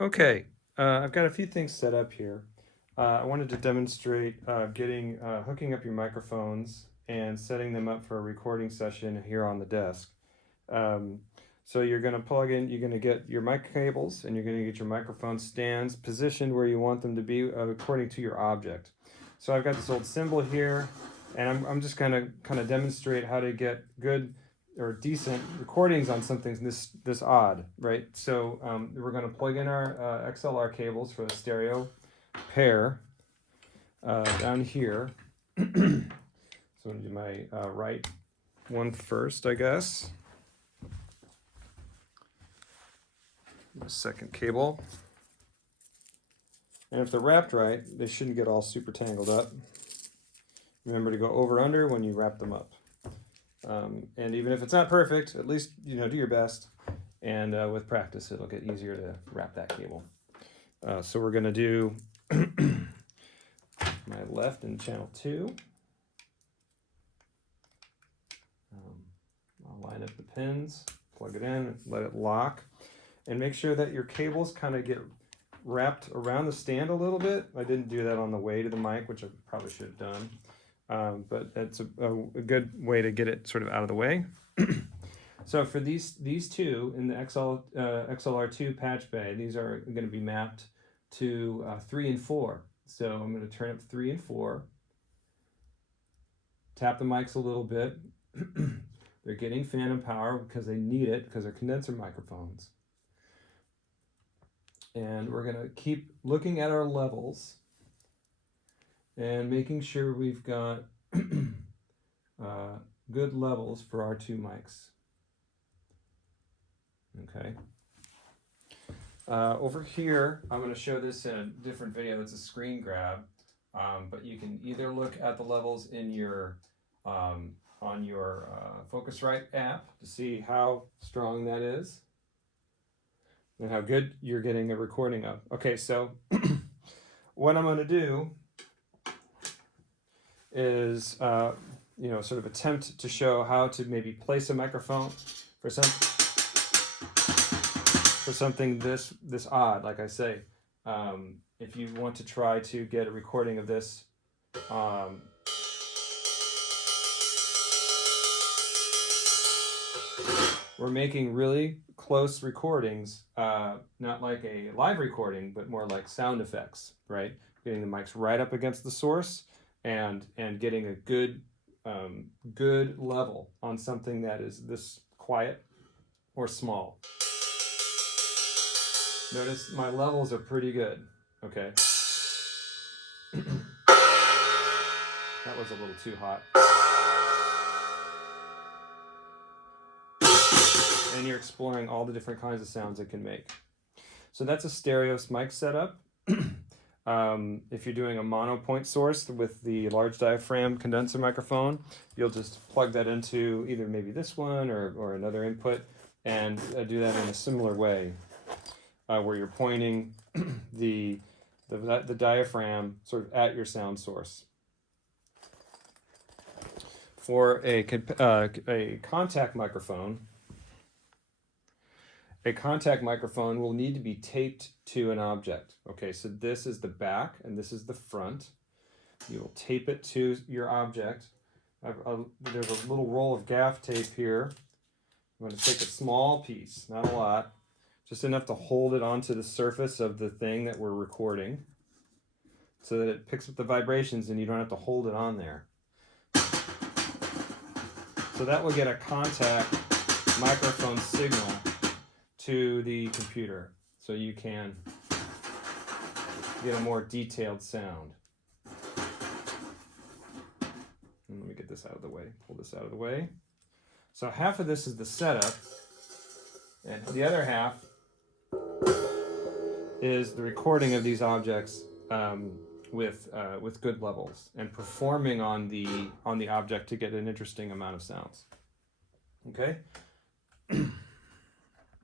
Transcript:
Okay, I've got a few things set up here. I wanted to demonstrate hooking up your microphones and setting them up for a recording session here on the desk. Um, so you're going to plug in, you're going to get your mic cables, and you're going to get your microphone stands positioned where you want them to be according to your object. So I've got this old cymbal here, and I'm just going to kind of demonstrate how to get good or decent recordings on something this odd, right? So we're going to plug in our XLR cables for the stereo pair down here. So I'm going to do my right one first, I guess. The second cable. And if they're wrapped right, they shouldn't get all super tangled up. Remember to go over under when you wrap them up. And even if it's not perfect, at least do your best. And with practice, it'll get easier to wrap that cable. So we're going to do my left in channel 2. I'll line up the pins, plug it in, let it lock, and make sure that your cables kind of get wrapped around the stand a little bit. I didn't do that on the way to the mic, which I probably should have done. But it's a good way to get it sort of out of the way. So for these two in the XLR2 patch bay, these are going to be mapped to 3 and 4. So I'm going to turn up 3 and 4, tap the mics a little bit. They're getting phantom power because they need it because they're condenser microphones. And we're going to keep looking at our levels and making sure we've got good levels for our 2 mics. Okay. Over here, I'm going to show this in a different video. It's a screen grab, but you can either look at the levels in your on your Focusrite app to see how strong that is and how good you're getting a recording of. Okay, so what I'm going to do is sort of attempt to show how to maybe place a microphone for something this odd. Like I say, if you want to try to get a recording of this, we're making really close recordings, not like a live recording, but more like sound effects, right? Getting the mics right up against the source and getting a good level on something that is this quiet or small. Notice my levels are pretty good, okay? That was a little too hot. And you're exploring all the different kinds of sounds it can make. So that's a stereo mic setup. If you're doing a mono point source with the large diaphragm condenser microphone, you'll just plug that into either maybe this one or another input and do that in a similar way, where you're pointing the diaphragm sort of at your sound source. For a contact microphone, will need to be taped to an object. Okay, so this is the back and this is the front. You will tape it to your object. There's a little roll of gaff tape here. I'm going to take a small piece, not a lot, just enough to hold it onto the surface of the thing that we're recording so that it picks up the vibrations and you don't have to hold it on there. So that will get a contact microphone signal to the computer so you can get a more detailed sound. And let me get this out of the way, pull this out of the way. So half of this is the setup, and the other half is the recording of these objects with good levels and performing on the object to get an interesting amount of sounds. Okay,